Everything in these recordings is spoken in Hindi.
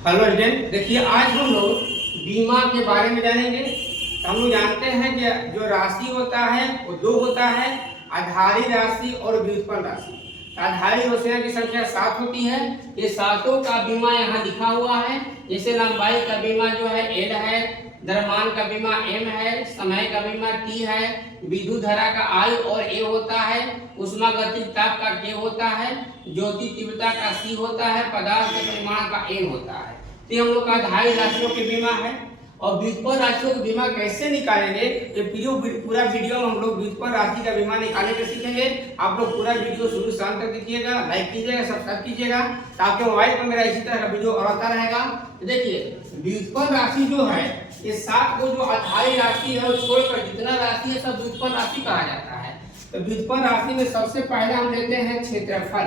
हेलो स्टूडेंट, देखिए आज हम लोग बीमा के बारे में जानेंगे। तो हम लोग जानते हैं कि जो राशि होता है वो दो होता है, आधारी राशि और व्युत्पन्न राशि। आधारी राशियों की संख्या 7 होती है। ये सातों का बीमा यहाँ लिखा हुआ है। जैसे लंबाई का बीमा जो है L है, द्रव्यमान का बीमा M है, समय का बीमा T है, विद्युत धारा का I और A होता है, ऊष्मागतिक ताप का K होता है, ज्योति तीव्रता का C होता है, पदार्थ के परिमाण का N होता है। तो हम लोग का आधारी राशियों के बीमा है। और व्युत्पन्न राशियों का बीमा कैसे निकालेंगे, ये पूरा वीडियो में हम लोग व्युत्पन्न राशि का बीमा निकालने के सीखेंगे। आप लोग पूरा वीडियो शुरू से अंत तक देखिएगा, लाइक कीजिएगा, सब्सक्राइब कीजिएगा, तो आपके मोबाइल पर मेरा इसी तरह का वीडियो और आता रहेगा। तो देखिए व्युत्पन्न राशि जो है, ये 7 को जो आधारी राशि है छोड़कर जितना राशि है सब व्युत्पन्न राशि कहा जाता है। तो व्युत्पन्न राशि में सबसे पहले हम लेते हैं क्षेत्रफल।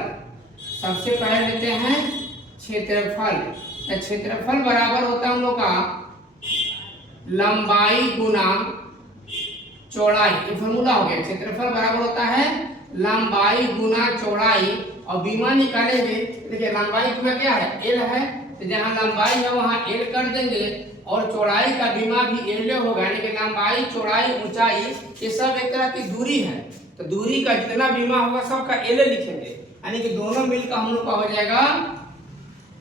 सबसे पहले लेते हैं क्षेत्रफल। तो क्षेत्रफल बराबर होता है हम लोग का लंबाई गुना चौड़ाई। ये फॉर्मूला हो गया। क्षेत्रफल बराबर होता है लंबाई गुना चौड़ाई। और बीमा निकालेंगे, देखिए लंबाई गुना क्या है, L है, तो जहाँ लंबाई है वहाँ L कर देंगे और चौड़ाई का बीमा भी L होगा, यानी कि लंबाई चौड़ाई ऊंचाई ये सब एक तरह की दूरी है। तो दूरी का जितना बीमा होगा सबका L लिखेंगे, यानी कि दोनों मिलकर हम लोग का हो जाएगा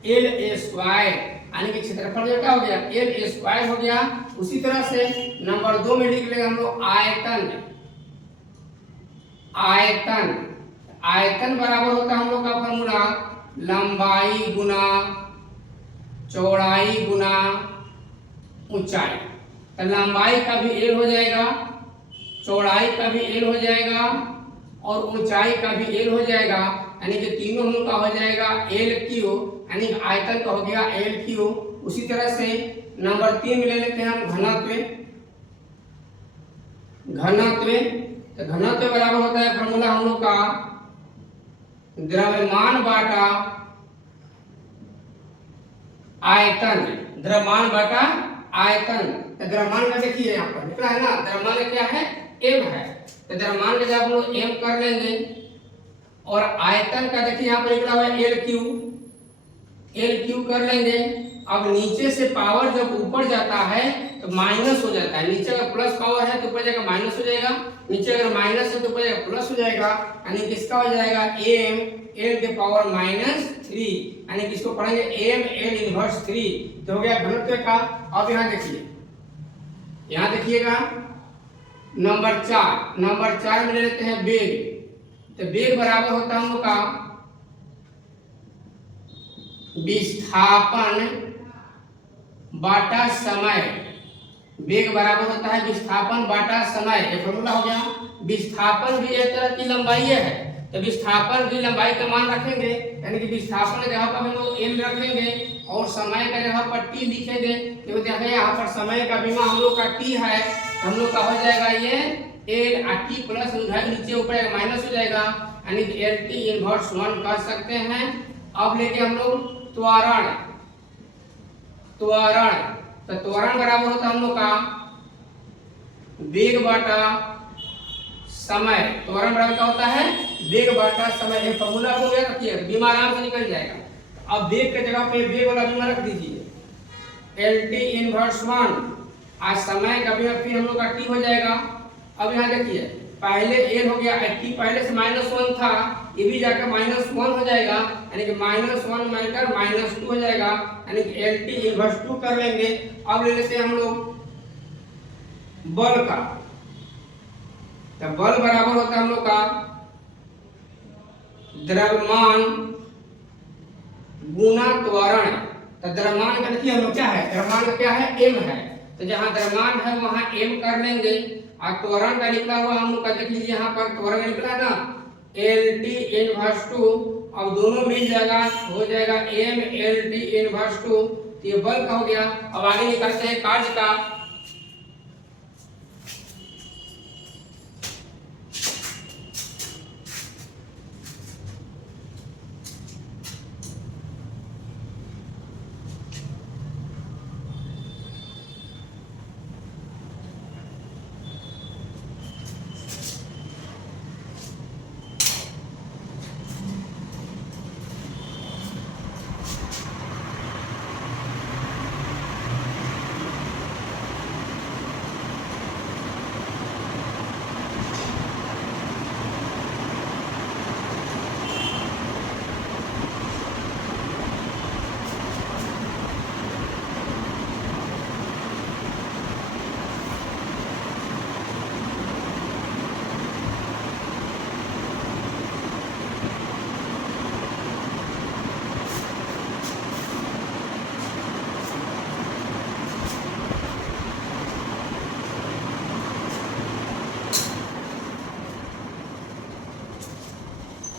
L स्क्वायर, यानी कि क्षेत्रफल जो क्या हो गया L स्क्वायर हो गया। उसी तरह से नंबर 2 में लिख लेंगे हम लोग आयतन। आयतन आयतन बराबर होता है हम लोग का फॉर्मूला लंबाई गुना चौड़ाई गुना ऊंचाई। तो लंबाई का भी L हो जाएगा, चौड़ाई का भी L हो जाएगा और ऊंचाई का भी L हो जाएगा, यानी कि तीनों हम लोग का हो जाएगा LQ, यानी आयतन का हो गया LQ। उसी तरह से नंबर 3 में ले लेते हैं हम घनत्व। घनत्व तो घनत्व बराबर होता है फॉर्मूला हम लोग का द्रव्यमान बाटा आयतन। द्रव्यमान बाटा आयतन। तो द्रव्यमान का देखिए यहाँ पर निकला है ना, द्रव्यमान क्या है M है, तो द्रव्यमान का जब हम लोग M कर लेंगे और आयतन का देखिए यहाँ पर निकला हुआ है LQ कर लेंगे। अब नीचे से पावर जब ऊपर जाता है तो माइनस हो जाता है। नीचे अगर प्लस पावर है तो ऊपर जाकर माइनस हो जाएगा, नीचे अगर माइनस है तो ऊपर जाकर प्लस हो जाएगा, यानी किसका हो जाएगा m l के पावर -3, यानी किसको पढ़ेंगे m l इनवर्स 3। तो हो गया घनत्व का। अब यहाँ देखिए, यहाँ देखिएगा नंबर 4 में ले लेते हैं वेग। तो वेग बराबर होता है हम लोग का विस्थापन बाटा समय। वेग बराबर होता है विस्थापन बाटा समय। ये फॉर्मूला हो गया। विस्थापन भी एक तरह की लंबाई है, तो विस्थापन भी लंबाई का मान रखेंगे, यानी कि विस्थापन की जगह पर हम लोग m रखेंगे और समय का जगह पर t लिखेंगे। तो देखिए यहाँ पर समय का बीमा हम लोग का t है, हम लोग का हो जाएगा ये l और t प्लस नीचे ऊपर माइनस हो जाएगा, यानी कि LT इनवर्स 1 कर सकते हैं। अब लेके हम लोग त्वरण। तो त्वरण बराबर होता है हम लोग का वेग बाटा समय। त्वरण बराबर क्या होता है वेग बाटा समय। ये फॉर्मूला को याद रखिए, बीमा आराम से निकल जाएगा। अब वेग के जगह पे वेग वाला बीमा रख दीजिए LT इनवर्स 1 आज समय का बीमा फिर हम लोग का t हो जाएगा। अब यहाँ देखिए पहले L हो गया, t पहले से -1 था, ये भी जाकर -1 हो जाएगा, यानी कि -1 मिलकर -2 हो जाएगा, यानी कि LT इनवर्स 2 कर लेंगे। अब ले लेते हैं हम लोग बल का। तो बल बराबर होता है हम लोग का द्रव्यमान गुना त्वरण। तो द्रव्यमान का देखिए हम लोग क्या है, द्रव्यमान का क्या है M है, तो जहाँ द्रव्यमान है वहाँ M कर लेंगे। और त्वरण का निकला हुआ हम लोग का देख लीजिए, यहाँ पर त्वरण निकला ना LT इनवर्स 2। अब दोनों मिल जाएगा, हो जाएगा M LT इनवर्स 2। तो ये बल का हो गया। अब आगे निकलते हैं कार्य का।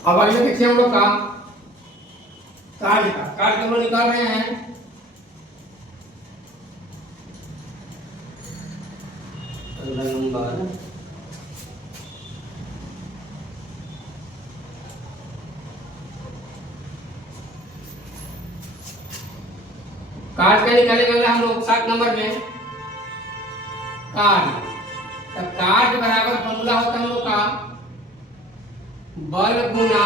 अब आगे देखिए हम लोग का कार्य हम लोग निकाल रहे हैं। अगला नंबर कार्य का निकालेंगे हम लोग 7 नंबर में कार्य। तब कार्य बराबर फॉर्मूला होता है हम लोग का बल गुना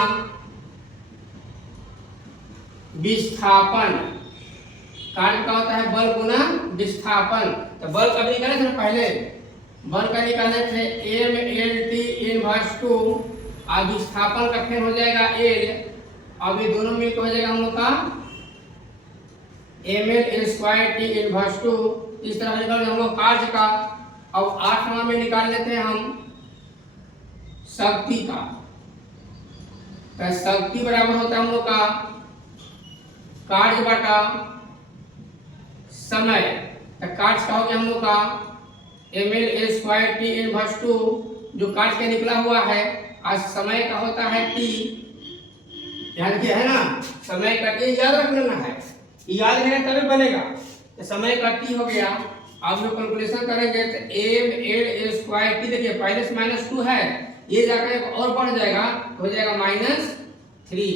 विस्थापन। कार्य का होता है बल गुना विस्थापन। तो बल कब निकाले थे पहले? बल का निकाले थे mLT इनवर्स 2 और विस्थापन का फिर हो जाएगा L। अब ये दोनों मिलकर हो जाएगा हम लोग का mL² T इनवर्स 2। इस तरह निकाल हम लोग कार्य का। अब 8 नंबर में निकाल लेते हैं हम शक्ति का। तो शक्ति बराबर होता है हम लोग का कार्य बटा समय। तो कार्य का हो गया हम लोग का mL² T इनवर्स 2 जो कार्य का निकला हुआ है। आज समय का होता है T। याद किया है ना, समय का T याद रख लेना है, याद रहेगा तभी बनेगा। तो समय का T हो गया। अब जो कैलकुलेशन करेंगे तो mL² T देखिए पहले से -2 है, ये जाकर एक और बढ़ जाएगा तो हो जाएगा -3।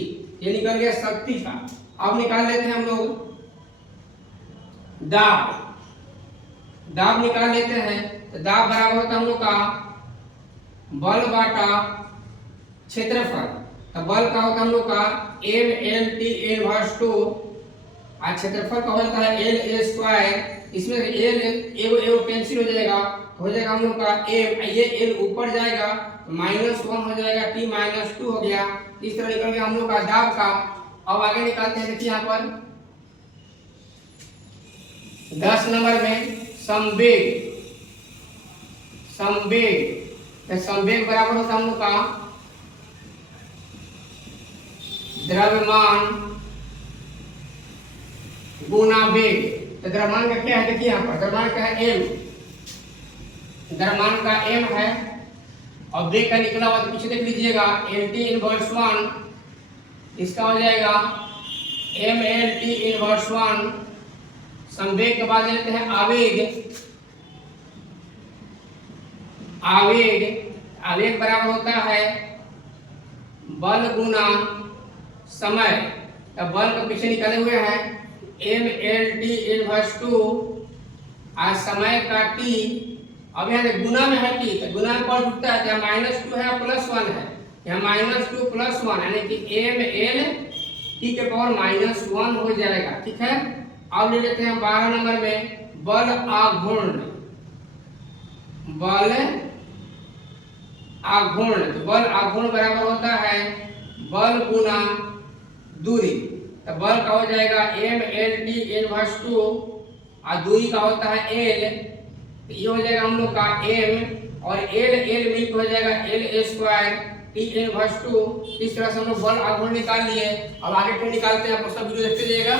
ये निकल गया शक्ति का। अब निकाल लेते हैं हम लोग दाब। दाब निकाल लेते हैं। तो दाब बराबर होता है हम लोग का बल बाटा क्षेत्रफल। तो बल का होता है हम लोग का mLT इनवर्स 2 और क्षेत्रफल का होता है LA²। इसमें L एगो कैंसिल हो जाएगा तो हो जाएगा हम लोग का m। ये L ऊपर जाएगा तो -1 हो जाएगा, T -2 हो गया। इस तरह निकल गया हम लोग का दाब का। अब आगे निकालते हैं। देखिए यहाँ पर 10 नंबर में संवेग। तो संवेग बराबर होता है हम लोग का द्रव्यमान गुना वेग। तो द्रव्यमान का क्या है? देखिए यहाँ पर द्रव्यमान का है m। द्रव्यमान का m है और वेग का निकला हुआ तो पीछे देख लीजिएगा LT इनवर्स 1। इसका हो जाएगा mLT इनवर्स 1। संवेग के बाद लेते हैं आवेग। आवेग बराबर होता है बल गुना समय। तो बल को पीछे निकाले हुए हैं mLT इनवर्स 2 और समय का T। अब यहाँ गुना में है T तो गुना में पढ़ चुकता है। -2 है +1 है, यहाँ -2 +1 यानी कि mLT के पावर -1 हो जाएगा। ठीक है। अब ले लेते हैं 12 नंबर में बल आघूर्ण। तो बल आघूर्ण बराबर होता है बल गुना दूरी। तो बल का हो जाएगा mLT इनवर्स 2 और दूरी का होता है L। तो ये हो जाएगा हम लोग का m और L मिलकर हो जाएगा LA² T इनवर्स 2। इस तरह से हम लोग बल आघूर्ण निकाल लिए। अब आगे फिर निकालते हैं। आप सब वीडियो देखते जाइएगा।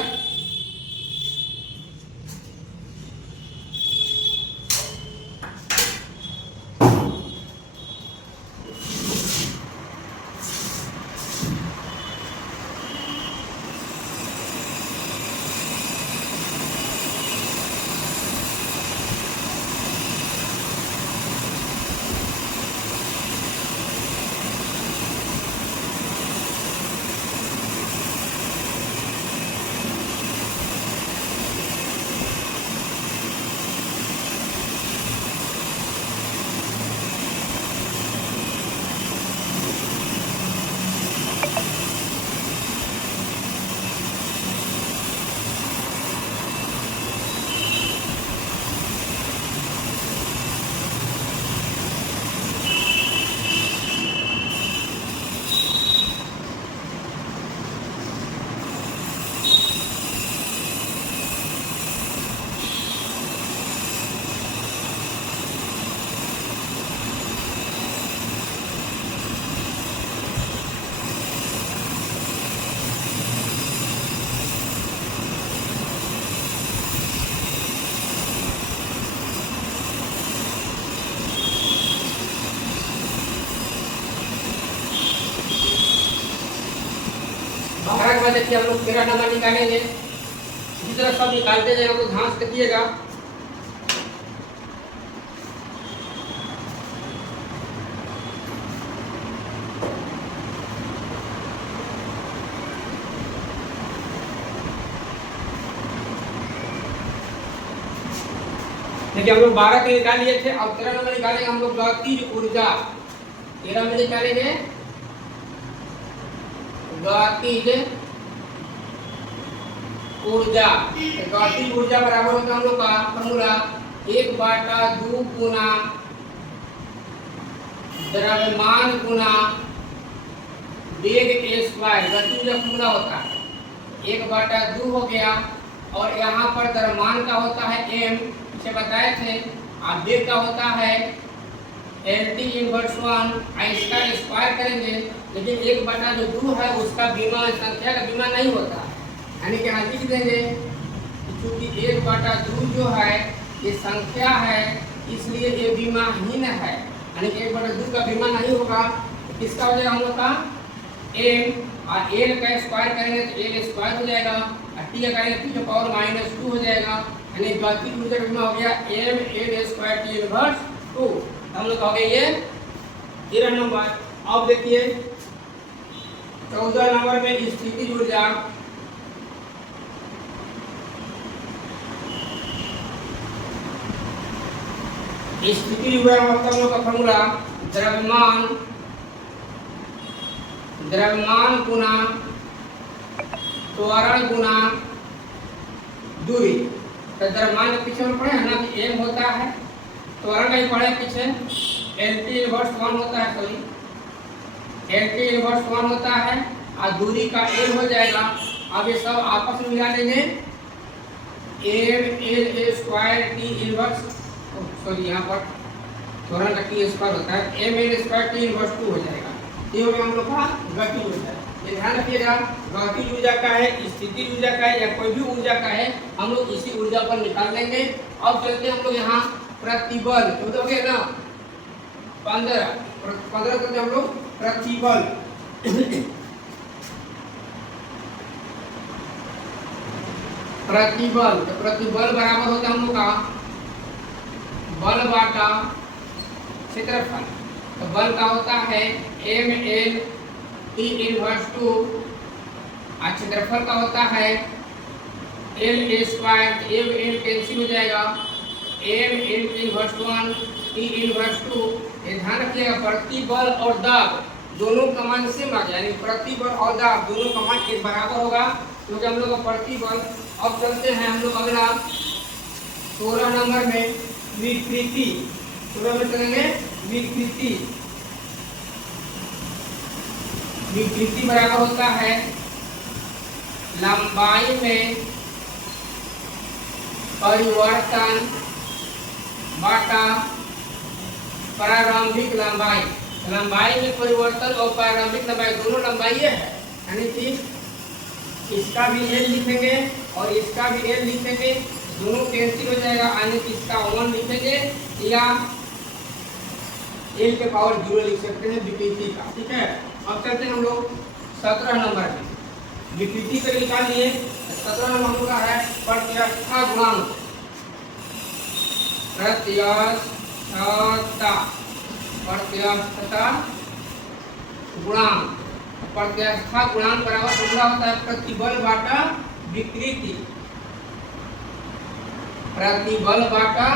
बाद देखिए हम लोग 13 नंबर निकालेंगे। इसी तरह सब निकालते जाएंगे, तो ध्यान से देखिएगा। देखिए हम लोग 12 के निकाल लिए थे, अब 13 नंबर निकालेंगे हम लोग गतिज ऊर्जा। 13 में निकालेंगे गतिज ऊर्जा। गतिज ऊर्जा बराबर होता है हम लोग का फॉर्मूला 1/2 गुना द्रव्यमान गुना वेग a स्क्वायर। गतिज ऊर्जा फॉर्मूला होता है 1/2 हो गया, और यहाँ पर द्रव्यमान का होता है m, इसे बताए थे। आप वेग का होता है LT इनवर्स 1, इसका स्क्वायर करेंगे, लेकिन 1/2 है उसका विमा संख्या का विमा नहीं होता है, यानी कि यहाँ लिख देंगे क्योंकि 1/2 जो है ये संख्या है, इसलिए ये विमाहीन है, यानी कि 1/2 का विमा नहीं होगा। तो किसका हो जाएगा हम लोग का m, और l का स्क्वायर करेंगे तो l स्क्वायर हो जाएगा, और t का करेंगे t की पावर -2 हो जाएगा, यानी गतिज ऊर्जा का विमा हो गया ml स्क्वायर t इनवर्स 2। हम लोग हो गए ये 13 नंबर। अब देखिए 14 नंबर में स्थितिज ऊर्जा। स्थितिज ऊर्जा मतलब हम लोग का फॉर्मूला द्रव्यमान गुना त्वरण गुना दूरी। तो द्रव्यमान के पीछे हम पढ़े हैं ना कि m होता है, त्वरण नहीं पढ़े पीछे, LT इनवर्स 1 होता है, सॉरी LT इनवर्स 1 होता है, और दूरी का l हो जाएगा। अब ये सब आपस में मिला देंगे ml square t inverse, sorry यहाँ पर त्वरण का t स्क्वायर होता है, ml स्क्वायर t इनवर्स 2 हो जाएगा। ये हो गया हम लोग का गतिज ऊर्जा। ये ध्यान रखिएगा, गतिज ऊर्जा का है, स्थितिज ऊर्जा का है, या कोई भी ऊर्जा का है, हम लोग इसी ऊर्जा पर निकाल लेंगे। अब चलते हैं हम लोग यहाँ प्रतिबल, तो हो गया ना 15 करते हम लोग प्रतिबल। प्रतिबल, तो प्रतिबल बराबर होता है हम लोग का बल बाटा क्षेत्रफल। तो बल का होता है ml t इनवर्स 2, और क्षेत्रफल का होता है l स्क्वायर, ml कैंसिल हो जाएगा, ml इनवर्स 1 t इनवर्स 2। ये ध्यान रखिएगा, प्रतिबल और दाब दोनों का मान सेम आ जाए, यानी प्रतिबल और दाब दोनों का मान एक बराबर होगा, क्योंकि हम लोग का प्रतिबल। अब चलते हैं हम लोग अगला 16 नंबर में विकृति। 16 में चलेंगे विकृति। विकृति बराबर होता है लंबाई में परिवर्तन बाटा प्रारंभिक लंबाई। लंबाई में परिवर्तन और प्रारंभिक लंबाई दोनों लंबाई है, यानी कि इसका भी l लिखेंगे और इसका भी l लिखेंगे, दोनों कैंसिल हो जाएगा, यानी कि इसका 1 लिखेंगे या l के पावर 0 लिख सकते हैं विकृति का। ठीक है, अब चलते हैं हम लोग 17 नंबर में। विकृति पर निकाल लिए। 17 नंबर हम लोग का है प्रत्यवस्था गुणांक। प्रत्यवस्था गुणांक। प्रत्यवस्था गुणांक बराबर फॉर्मूला होता है प्रतिबल बाटा विकृति। प्रतिबल बाटा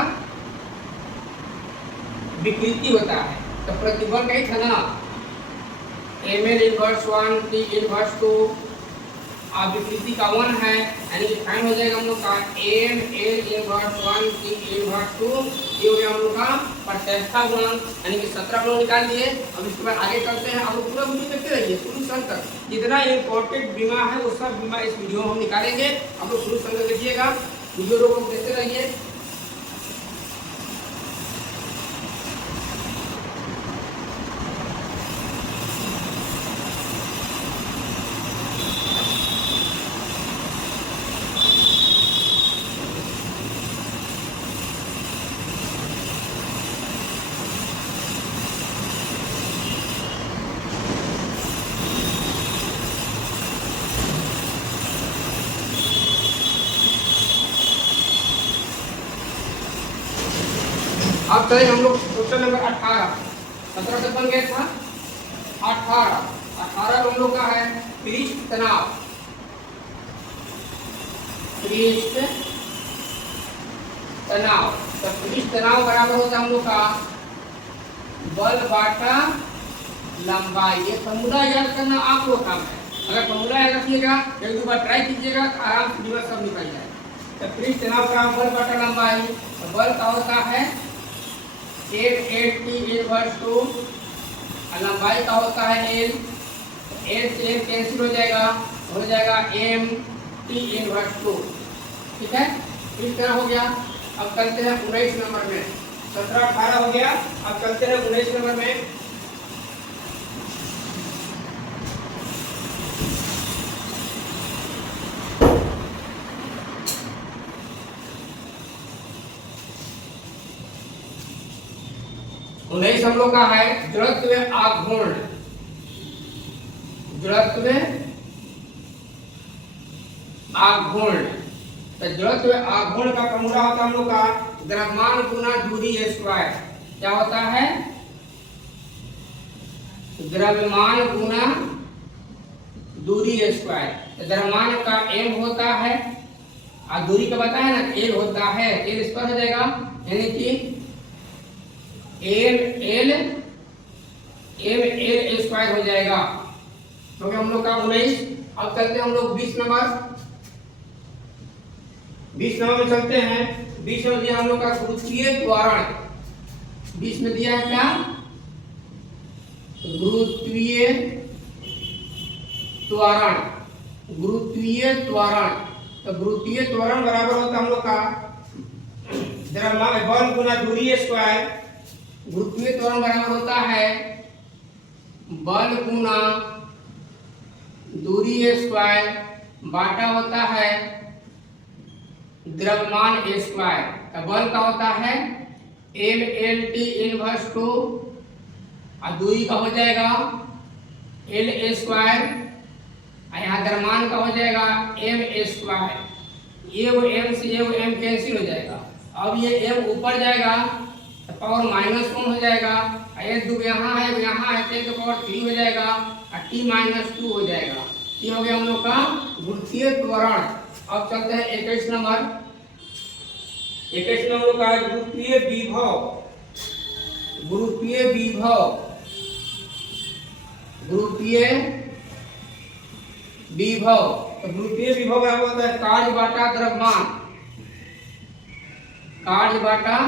विकृति होता है। तो प्रतिबल कही था ना ml इनवर्स 1 t इनवर्स 2, अब विकृति का 1 है, यानी कि फाइन हो जाएगा हम लोग का ml इनवर्स 1 t इनवर्स 2। ये हो गया हम लोग का प्रत्यवस्था गुणांक, यानी कि 17 हम लोग निकाल दिए। अब इसके बाद आगे चलते हैं। अब पूरा वीडियो देखते रहिए शुरू से अंत तक, जितना इम्पोर्टेंट बीमा है वो सब बीमा इस वीडियो में हम निकालेंगे। आप लोग शुरू से देखिएगा, वीडियो को देखते रहिए। अब चले हम लोग क्वेश्चन नंबर 18। 17 तक बन गया था। 18 हम लोग का है पृष्ठ तनाव। पृष्ठ तनाव, तो पृष्ठ तनाव बराबर होता है हम लोग का बल बाटा लंबाई। ये फॉर्मूला याद करना आप लोग काम है। अगर फॉर्मूला याद रखिएगा, एक दो बार ट्राई कीजिएगा तो आराम से दिमाग सब निकल जाए। तो पृष्ठ तनाव बराबर बल बाटा लंबाई, तो बल का होता है 8T इनवर्स 2, लंबाई का होता है L, L से L कैंसिल हो जाएगा MT इनवर्स 2। ठीक है, इस तरह हो गया। अब चलते हैं 19 नंबर में। 17 18 हो गया, अब चलते हैं 19 नंबर में। उन्नीस हम लोग का है जड़त्व आघूर्ण। जड़त्व आघूर्ण, तो जड़त्व आघूर्ण का फॉर्मूला होता है हम लोग का द्रव्यमान गुना दूरी स्क्वायर। क्या होता है? द्रव्यमान गुना दूरी स्क्वायर। तो द्रव्यमान का m होता है और दूरी का बताया ना l होता है, l स्क्वायर हो जाएगा, यानी कि l स्क्वायर हो जाएगा। तो हम लोग का 19। अब चलते हम लोग 20 नंबर। 20 नंबर में चलते हैं। 20 में दिया हम लोग का गुरुत्वीय त्वरण। 20 में दिया है क्या? गुरुत्वीय त्वरण। गुरुत्वीय त्वरण, तो गुरुत्वीय त्वरण बराबर होता है हम लोग का द्रव्यमान बल गुना दूरी स्क्वायर। गुरुत्वीय त्वरण बराबर होता है बल गुना दूरी स्क्वायर बाटा होता है द्रव्यमान स्क्वायर। तो बल का होता है LT इनवर्स 2 और दूरी का हो जाएगा L स्क्वायर, यहाँ द्रव्यमान का हो जाएगा M स्क्वायर। ये वो M से ये वो M कैंसिल हो जाएगा। अब ये M ऊपर जाएगा तो पावर -1 हो जाएगा, ये दो यहाँ है 10 की पावर 3 हो जाएगा और T-2 हो जाएगा। ये हो गया हम लोग का गुरुत्वीय त्वरण। अब चलते हैं 21 नंबर। 21 नंबर का गुरुत्वीय विभव। गुरुत्वीय विभव, गुरुत्वीय विभव, तो गुरुत्वीय विभव बराबर होता है कार्य बाटा द्रव्यमान। कार्य बाटा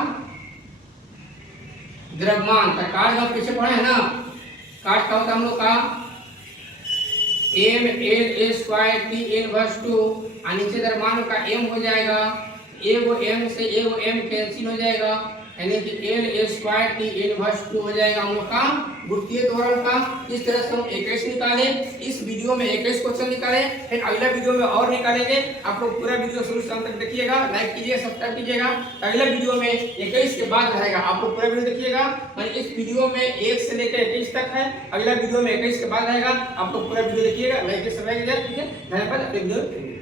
द्रव्यमान, तो कार्य हम पीछे पढ़े हैं ना, कार्य का होता है हम लोग का ML स्क्वायर T इनवर्स 2 और नीचे द्रव्यमान का M हो जाएगा, एगो M से एगो M कैंसिल हो जाएगा, यानी कि L स्क्वायर T इनवर्स 2 हो जाएगा हम लोग का गुरुत्वीय त्वरण का। इस तरह से हम 21 निकाले। इस वीडियो में 21 क्वेश्चन निकाले, फिर अगला वीडियो में और निकालेंगे। आप लोग पूरा वीडियो शुरू से अंत तक देखिएगा, लाइक कीजिएगा, सब्सक्राइब कीजिएगा। अगला वीडियो में 21 के बाद रहेगा, आप लोग पूरा वीडियो देखिएगा। इस वीडियो में 1 से लेकर 21 तक है, अगला वीडियो में 21 के बाद रहेगा। आप लोग पूरा वीडियो देखिएगा, लाइक सब्सक्राइब कीजिएगा। ठीक है, धन्यवाद।